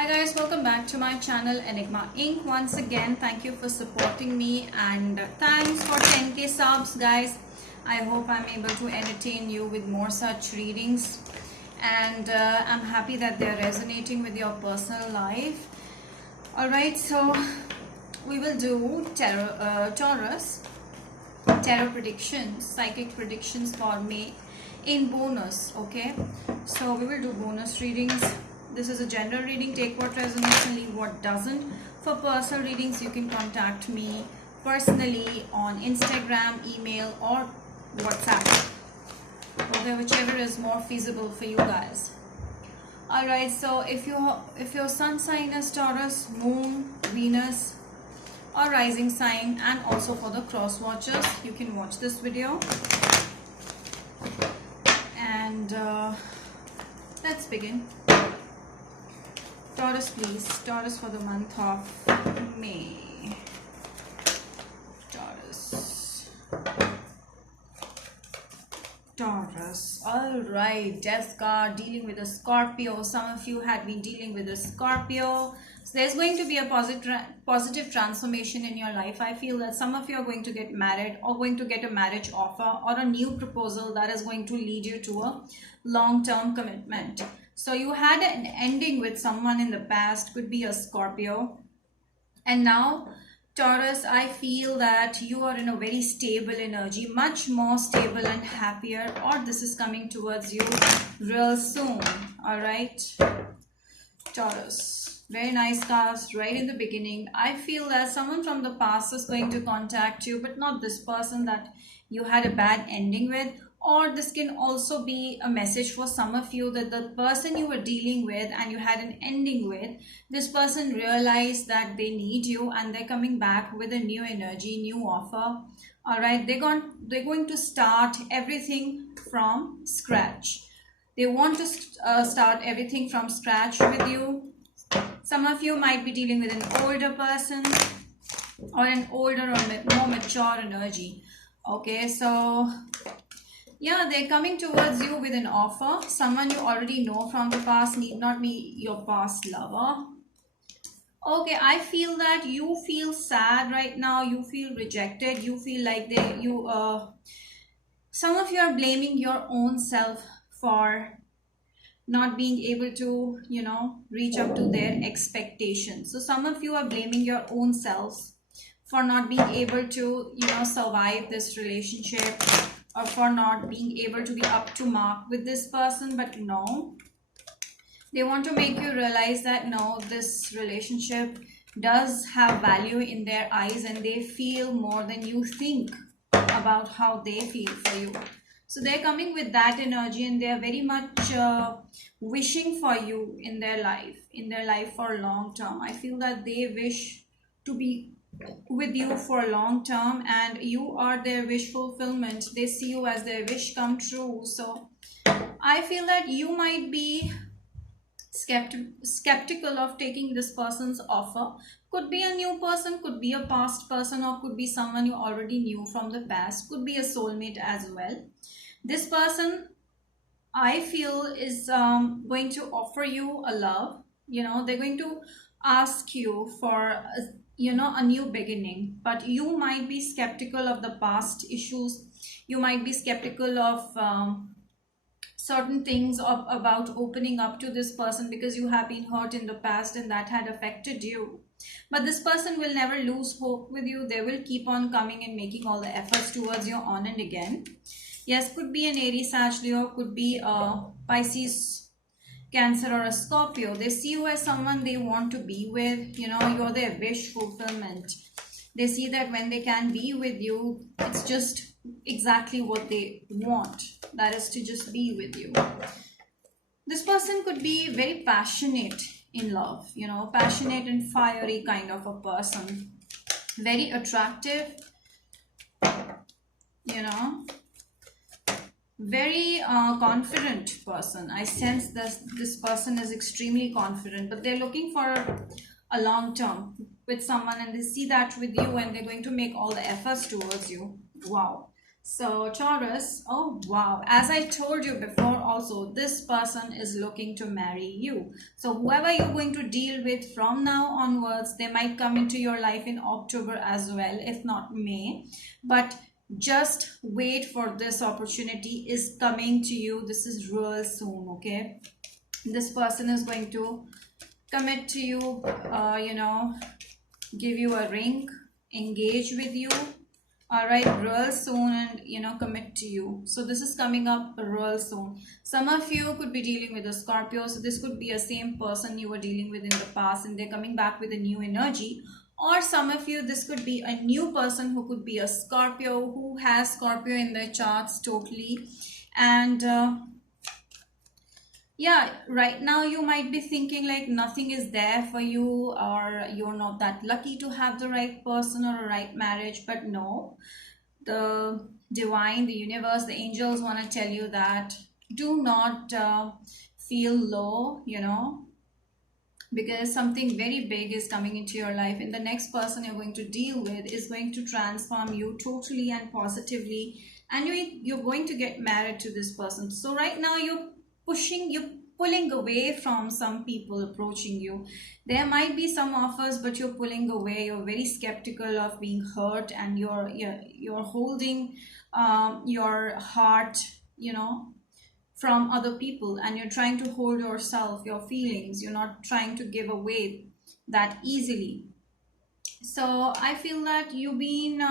Hi guys, welcome back to my channel Enigma Inc. Once again, thank you for supporting me and thanks for 10k subs guys. I hope I'm able to entertain you with more such readings and I'm happy that they're resonating with your personal life. Alright, so we will do Taurus, tarot predictions, psychic predictions for me in bonus. Okay, so we will do bonus readings. This is a general reading. Take what resonates and leave what doesn't. For personal readings, you can contact me personally on Instagram, email, or WhatsApp. Okay, whichever is more feasible for you guys. Alright, so if your sun sign is Taurus, moon, Venus, or rising sign, and also for the cross watchers, you can watch this video. And let's begin. Taurus, please. Taurus for the month of May. Taurus. Alright, Death card, dealing with a Scorpio. Some of you had been dealing with a Scorpio. So there's going to be a positive transformation in your life. I feel that some of you are going to get married or going to get a marriage offer or a new proposal that is going to lead you to a long-term commitment. So you had an ending with someone in the past, could be a Scorpio. And now, Taurus, I feel that you are in a very stable energy, much more stable and happier, or this is coming towards you real soon. Alright, Taurus. Very nice cards right in the beginning. I feel that someone from the past is going to contact you, but not this person that you had a bad ending with. Or this can also be a message for some of you that the person you were dealing with and you had an ending with, this person realized that they need you and they're coming back with a new energy, new offer. Alright, they're going to start everything from scratch. They want to start everything from scratch with you. Some of you might be dealing with an older person or an older or more mature energy. Okay, so yeah, they're coming towards you with an offer. Someone you already know from the past, need not be your past lover. Okay, I feel that you feel sad right now. You feel rejected. You feel like some of you are blaming your own self for not being able to, reach up to their expectations. So some of you are blaming your own selves for not being able to, survive this relationship, or for not being able to be up to mark with this person. But no, they want to make you realize that no, this relationship does have value in their eyes and they feel more than you think about how they feel for you. So they're coming with that energy and they're very much wishing for you in their life for a long term. I feel that they wish to be with you for a long term and you are their wish fulfillment. They see you as their wish come true. So I feel that you might be skeptical of taking this person's offer. Could be a new person, could be a past person, or could be someone you already knew from the past, could be a soulmate as well. This person, I feel, is going to offer you a love. They're going to ask you for a new beginning, but you might be skeptical of the past issues. You might be skeptical of certain things about opening up to this person because you have been hurt in the past and that had affected you. But this person will never lose hope with you. They will keep on coming and making all the efforts towards you on and again. Yes, could be an Aries, Sag, Leo, could be a Pisces, Cancer, or a Scorpio. They see you as someone they want to be with. You're their wish fulfillment. They see that when they can be with you, it's just exactly what they want. That is to just be with you. This person could be very passionate in love, passionate and fiery kind of a person. Very attractive, very confident person. I sense this person is extremely confident, but they're looking for a long term with someone and they see that with you and they're going to make all the efforts towards you. Wow. So Taurus, oh wow, as I told you before also, this person is looking to marry you. So whoever you're going to deal with from now onwards, they might come into your life in October as well, if not May. But just wait for this opportunity is coming to you. This is real soon, okay? This person is going to commit to you, give you a ring, engage with you, all right, real soon, and commit to you. So this is coming up real soon. Some of you could be dealing with a Scorpio, so this could be a same person you were dealing with in the past and they're coming back with a new energy. Or some of you, this could be a new person who could be a Scorpio, who has Scorpio in their charts totally. And yeah, right now you might be thinking like nothing is there for you, or you're not that lucky to have the right person or a right marriage. But no, the divine, the universe, the angels want to tell you that do not feel low, because something very big is coming into your life, and the next person you're going to deal with is going to transform you totally and positively, and you're going to get married to this person. So right now you're pulling away from some people approaching you. There might be some offers, but you're pulling away. You're very skeptical of being hurt, and you're holding your heart, from other people, and you're trying to hold yourself, your feelings. You're not trying to give away that easily. So I feel that you've been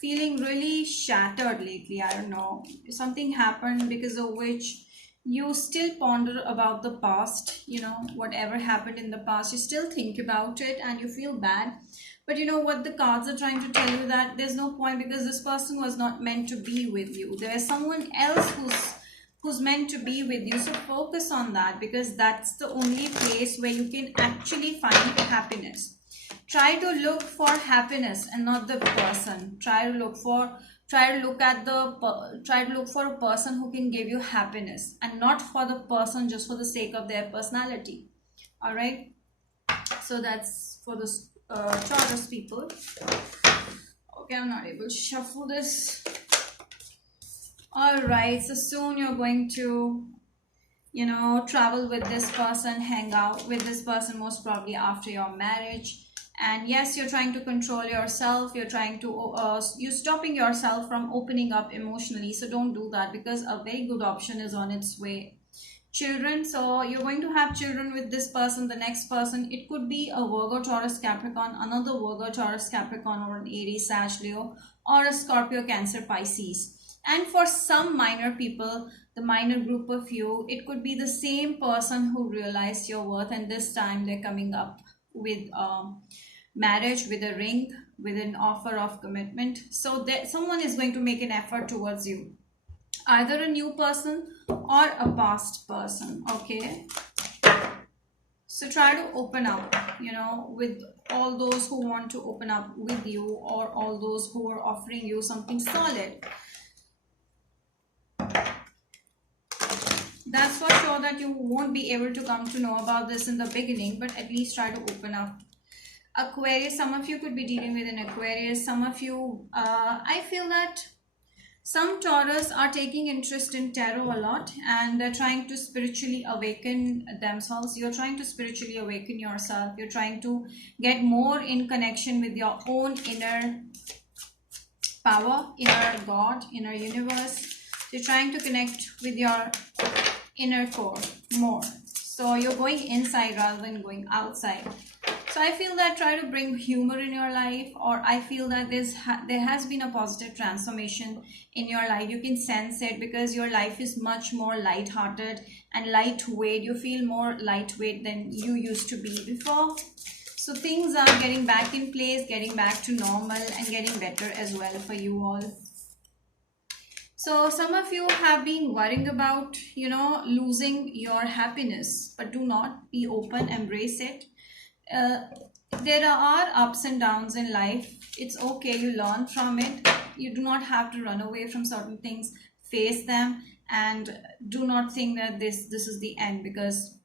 feeling really shattered lately. I don't know, something happened because of which you still ponder about the past, whatever happened in the past, you still think about it and you feel bad. But you know what, the cards are trying to tell you that there's no point, because this person was not meant to be with you. There's someone else who's meant to be with you. So focus on that, because that's the only place where you can actually find happiness. Try to look for happiness and not the person. Try to look for a person who can give you happiness, and not for the person just for the sake of their personality. All right, so that's for the Taurus people. Okay, I'm not able to shuffle this. All right, so soon you're going to travel with this person, hang out with this person, most probably after your marriage. And yes, you're trying to control yourself, you're trying to you're stopping yourself from opening up emotionally. So don't do that, because a very good option is on its way. Children, so you're going to have children with this person, the next person. It could be a Virgo, Taurus, Capricorn, another Virgo, Taurus, Capricorn, or an Aries, Sag, Leo, or a Scorpio, Cancer, Pisces. And for some minor people, the minor group of you, it could be the same person who realized your worth, and this time they're coming up with marriage, with a ring, with an offer of commitment. So that someone is going to make an effort towards you, either a new person or a past person. Okay, so try to open up, with all those who want to open up with you, or all those who are offering you something solid. That's for sure that you won't be able to come to know about this in the beginning, but at least try to open up. Aquarius, some of you could be dealing with an Aquarius. Some of you, I feel that some Taurus are taking interest in tarot a lot, and they're trying to spiritually awaken themselves. You're trying to spiritually awaken yourself. You're trying to get more in connection with your own inner power, inner God, inner universe. You're trying to connect with your inner core more. So you're going inside rather than going outside. So I feel that try to bring humor in your life, or I feel that there has been a positive transformation in your life. You can sense it, because your life is much more light-hearted and lightweight. You feel more lightweight than you used to be before. So things are getting back in place, getting back to normal, and getting better as well for you all. So some of you have been worrying about, losing your happiness, but do not, be open, embrace it. There are ups and downs in life. It's okay, you learn from it. You do not have to run away from certain things. Face them, and do not think that this is the end, because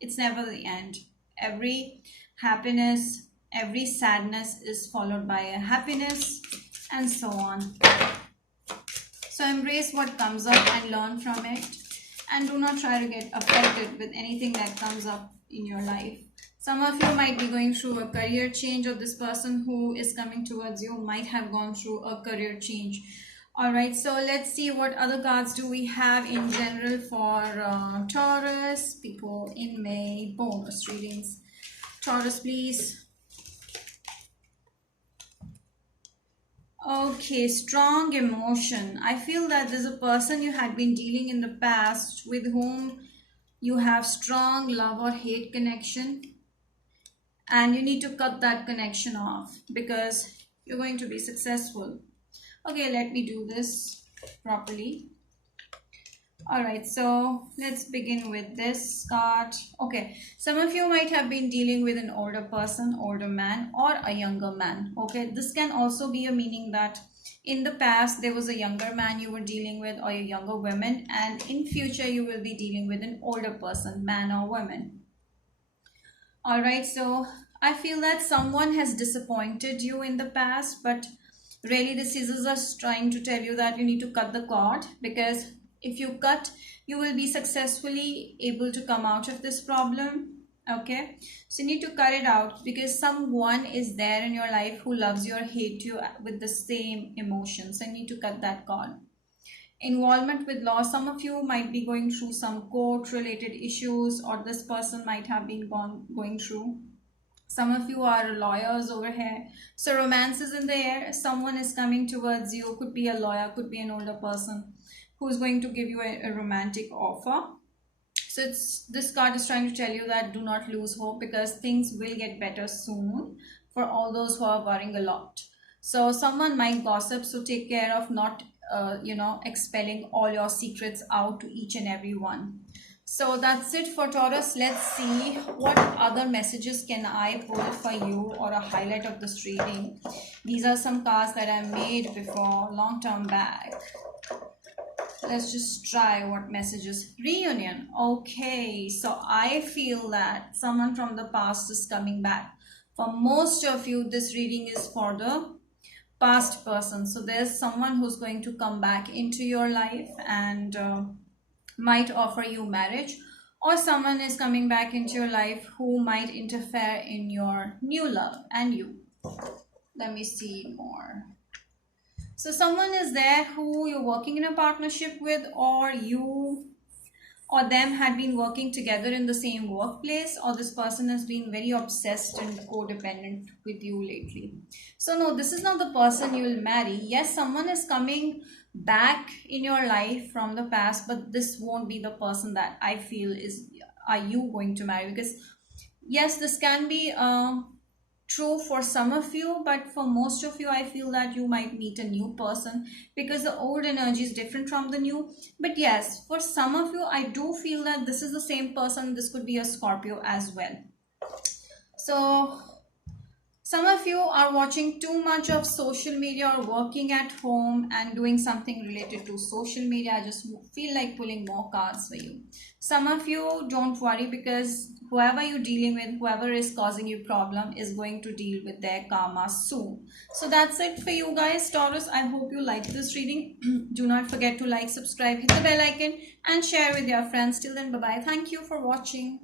it's never the end. Every happiness, every sadness is followed by a happiness, and so on. So embrace what comes up and learn from it, and do not try to get affected with anything that comes up in your life. Some of you might be going through a career change, or this person who is coming towards you might have gone through a career change. All right, so let's see what other cards do we have in general for Taurus, people in May, bonus readings. Taurus, please. Okay, strong emotion. I feel that there's a person you had been dealing in the past with whom you have strong love or hate connection, and you need to cut that connection off because you're going to be successful. Okay, let me do this properly. All right, so let's begin with this card. Okay, some of you might have been dealing with an older person, older man, or a younger man. Okay, this can also be a meaning that in the past there was a younger man you were dealing with, or a younger woman, and in future you will be dealing with an older person, man or woman. All right, so I feel that someone has disappointed you in the past, but really the scissors are trying to tell you that you need to cut the cord, because if you cut, you will be successfully able to come out of this problem. Okay, so you need to cut it out because someone is there in your life who loves you or hates you with the same emotions. So you need to cut that cord. Involvement with law. Some of you might be going through some court related issues, or this person might have been going through. Some of you are lawyers over here. So romance is in the air. Someone is coming towards you. Could be a lawyer, could be an older person who is going to give you a romantic offer. So this card is trying to tell you that do not lose hope, because things will get better soon for all those who are worrying a lot. So someone might gossip, so take care of not expelling all your secrets out to each and every one. So that's it for Taurus. Let's see what other messages can I pull for you, or a highlight of this reading. These are some cards that I made before, long time back. Let's just try what messages. Reunion. Okay, so I feel that someone from the past is coming back. For most of you, this reading is for the past person. So there's someone who's going to come back into your life and might offer you marriage, or someone is coming back into your life who might interfere in your new love and you. Let me see more. So someone is there who you're working in a partnership with, or you or them had been working together in the same workplace, or this person has been very obsessed and codependent with you lately. So no, this is not the person you will marry. Yes, someone is coming back in your life from the past, but this won't be the person that I feel are you going to marry. Because yes, this can be true for some of you, but for most of you I feel that you might meet a new person, because the old energy is different from the new. But yes, for some of you I do feel that this is the same person. This could be a Scorpio as well. So some of you are watching too much of social media, or working at home and doing something related to social media. I just feel like pulling more cards for you. Some of you, don't worry, because whoever you're dealing with, whoever is causing you problem, is going to deal with their karma soon. So that's it for you guys, Taurus. I hope you like this reading. Do not forget to like, subscribe, hit the bell icon and share with your friends. Till then, bye-bye. Thank you for watching.